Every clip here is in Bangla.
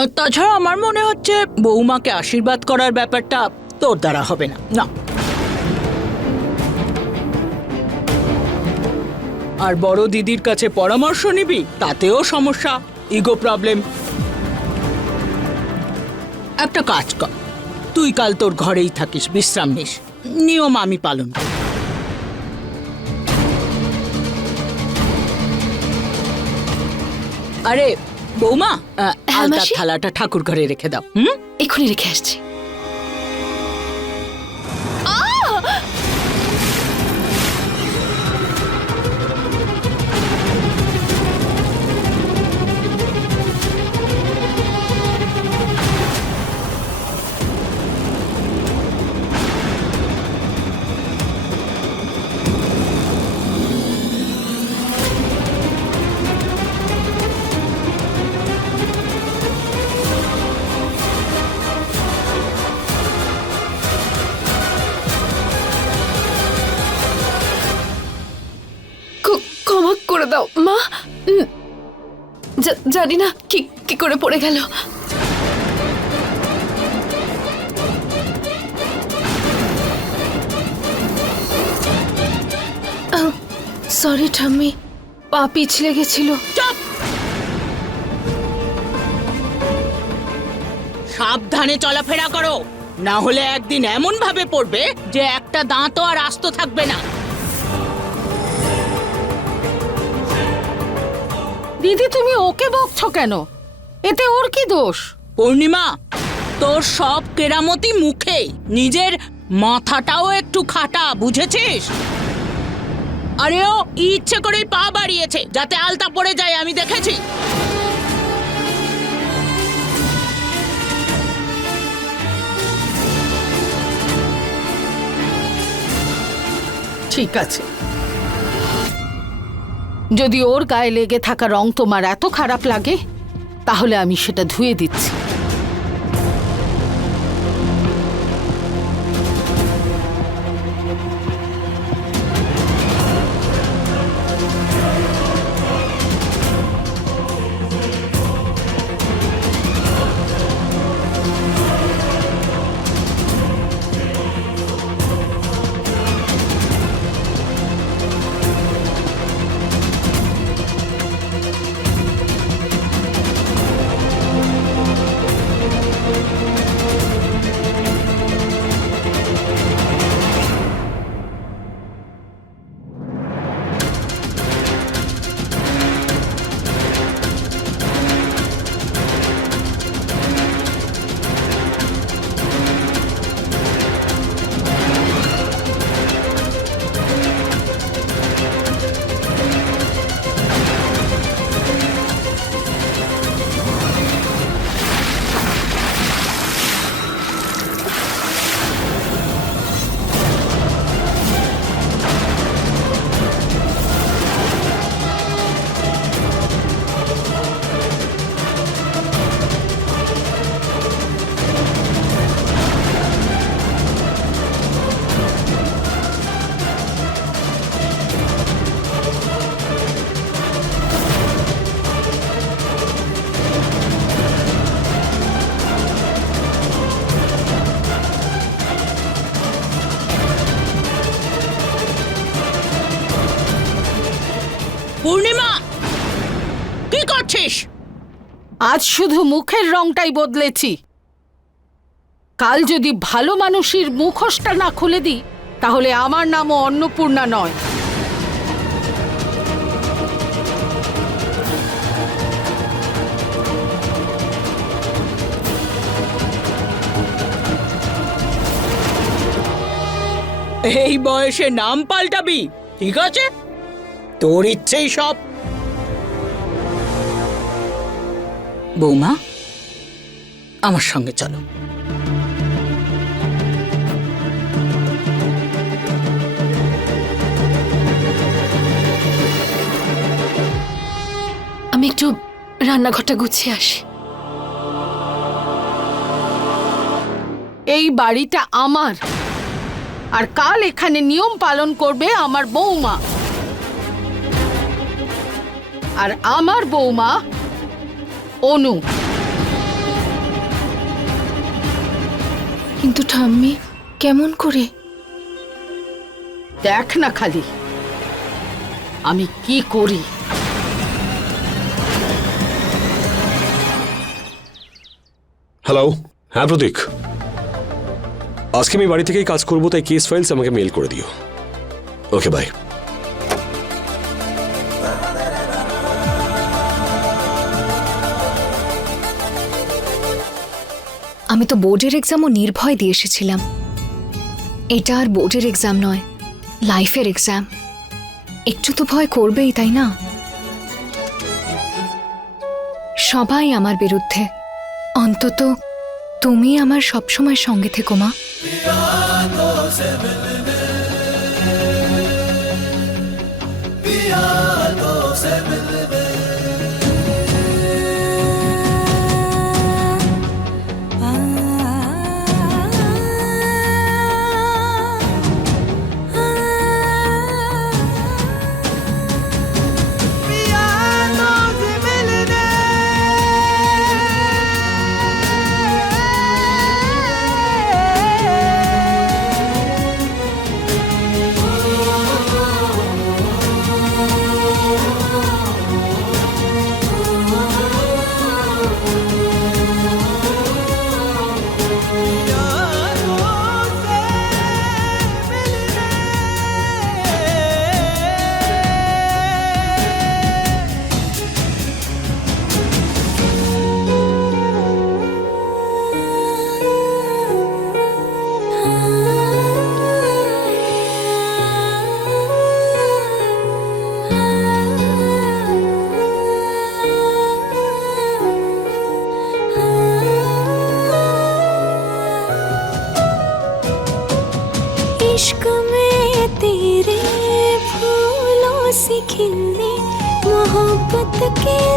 আর তাছাড়া আমার মনে হচ্ছে বৌমাকে আশীর্বাদ করার ব্যাপারটা তোর দ্বারা হবে না। না। আর বড় দিদির কাছে পরামর্শ নিবি, তাতেও সমস্যা, ইগো প্রবলেম। একটা কাজ কর, তুই কাল তোর ঘরেই থাকিস, বিশ্রাম নিস। নিয়ম আমি পালন করি। আরে, বৌমা আলতা মাসি? থালাটা ঠাকুর ঘরে রেখে দাও হুম এক্ষুনি রেখে আসছি দাও। মা জানি না কি কি করে পড়ে গেল। সরি ঠাম্মি, পা পিছলে গেছিল। সাবধানে চলাফেরা করো। না হলে একদিন এমন ভাবে পড়বে যে একটা দাঁতও আর আস্ত থাকবে না। দিদি তুমি ওকে বকছ কেন? এতে ওর কি দোষ? পূর্ণিমা তোর সব কেরামতি মুখে নিজের মাথাটাও একটু খাটা বুঝেছিস? আরে ও ইচ্ছে করেই পা বাড়িয়েছে যাতে আলতা পড়ে যায় আমি দেখেছি। ঠিক আছে। যদি ওর গায়ে লেগে থাকা রং তোমার এত খারাপ লাগে, তাহলে আমি সেটা ধুয়ে দিচ্ছি। আজ শুধু মুখের রংটাই বদলেছি। কাল যদি ভালো মানুষের মুখোশটা না খুলে দিই, তাহলে আমার নামও অন্নপূর্ণা নয়। এই বয়সে নাম পাল্টাবি, ঠিক আছে? তোর ইচ্ছেই সব। বৌমা আমার সঙ্গে চলো। আমি একটু রান্নাঘরটা গুছিয়ে আসি। এই বাড়িটা আমার। আর কাল এখানে নিয়ম পালন করবে আমার বৌমা। আর আমার বৌমা অনু। কিন্তু ঠাম্মি কেমন করে? দেখ না খালি আমি কি করি? হ্যালো হ্যাঁ প্রতীক। আজকে আমি বাড়ি থেকেই কাজ করব তাই কেস ফাইলস আমাকে মেল করে দিও। ওকে বাই আমি তো বোর্ডের এক্সামও নির্ভয় দিয়ে এসেছিলাম। এটা আর বোর্ডের এক্সাম নয় লাইফের এক্সাম একটু তো ভয় করবেই, তাই না? সবাই আমার বিরুদ্ধে। অন্তত তুমি আমার সবসময় সঙ্গে থেকো, মা।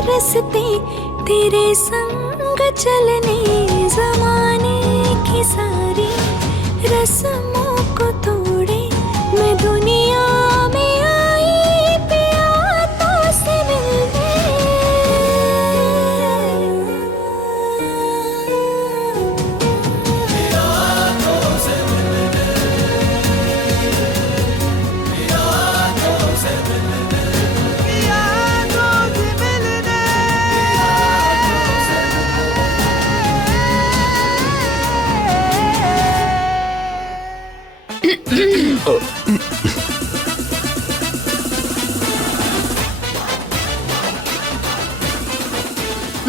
के तेरे संग चलने जमाने की सारी रस्मों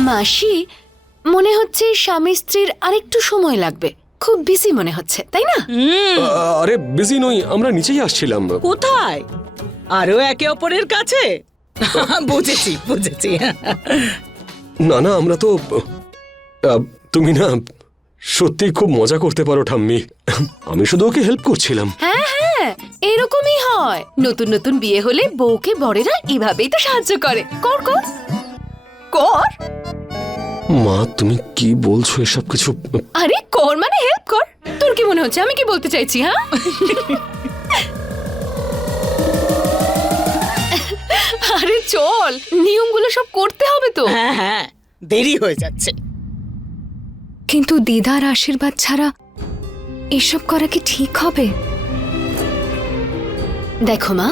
মাসি মনে হচ্ছে স্বামী স্ত্রীর আরেকটু সময় লাগবে। খুব বিসি মনে হচ্ছে তাই না? আরে বিজি নই আমরা নিচেই আসছিলাম। কোথায়? আরও একে অপরের কাছে? বুঝেছি বুঝেছি। না না আমরা তো তুমি না সত্যি খুব মজা করতে পারো ঠাম্মি। আমি শুধু ওকে হেল্প করছিলাম। হ্যাঁ হ্যাঁ এরকমই হয়। নতুন নতুন বিয়ে হলে বউকে বড়েরা এভাবেই তো সাহায্য করে। কর কর। কর। মা তুমি কি বলছো এসব কিছু? আরে কর মানে হেল্প কর। তোর কি মনে হচ্ছে? আমি কি বলতে চাইছি হ্যাঁ? আরে চল। নিয়মগুলো সব করতে হবে তো। হ্যাঁ হ্যাঁ দেরি হয়ে যাচ্ছে। কিন্তু দিদার আশীর্বাদ ছাড়া এসব করা কি ঠিক হবে? দেখো মা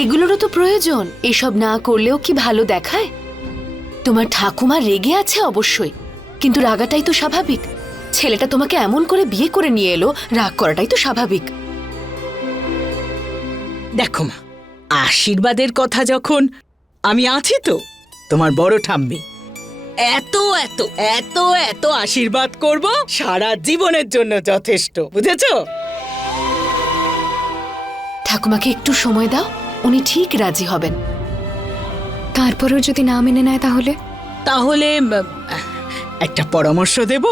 এগুলোরও তো প্রয়োজন। এসব না করলেও কি ভালো দেখায়? তোমার ঠাকুমা রেগে আছে অবশ্যই কিন্তু রাগাটাই তো স্বাভাবিক। ছেলেটা তোমাকে এমন করে বিয়ে করে নিয়ে এলো রাগ করাটাই তো স্বাভাবিক। দেখো মা আশীর্বাদের কথা যখন আমি আছি তো তোমার বড় ঠাম্মি এত এত এত এত আশীর্বাদ করব সারা জীবনের জন্য যথেষ্ট বুঝেছ? ঠাকুমাকে একটু সময় দাও উনি ঠিক রাজি হবেন। তারপরেও যদি না মেনে নেয় তাহলে? তাহলে একটা পরামর্শ দেব।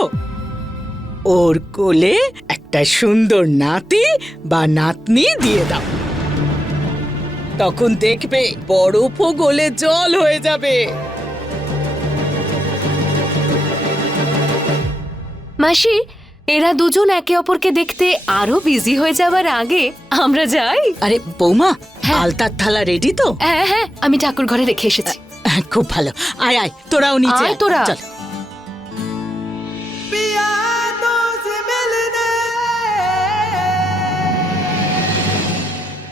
ওর কোলে একটা সুন্দর নাতি বা নাতনি দিয়ে দাও। তখন দেখবে বরফও গলে জল হয়ে যাবে। মাসি এরা দুজন একে অপরকে দেখতে আরও বিজি হয়ে যাবার আগে আমরা যাই। আরে বৌমা। আলতার থালা রেডি তো? হ্যাঁ হ্যাঁ আমি ঠাকুর ঘরে রেখে এসেছি। খুব ভালো। আয় আয় তোরাও নিচে। তোরা। চল।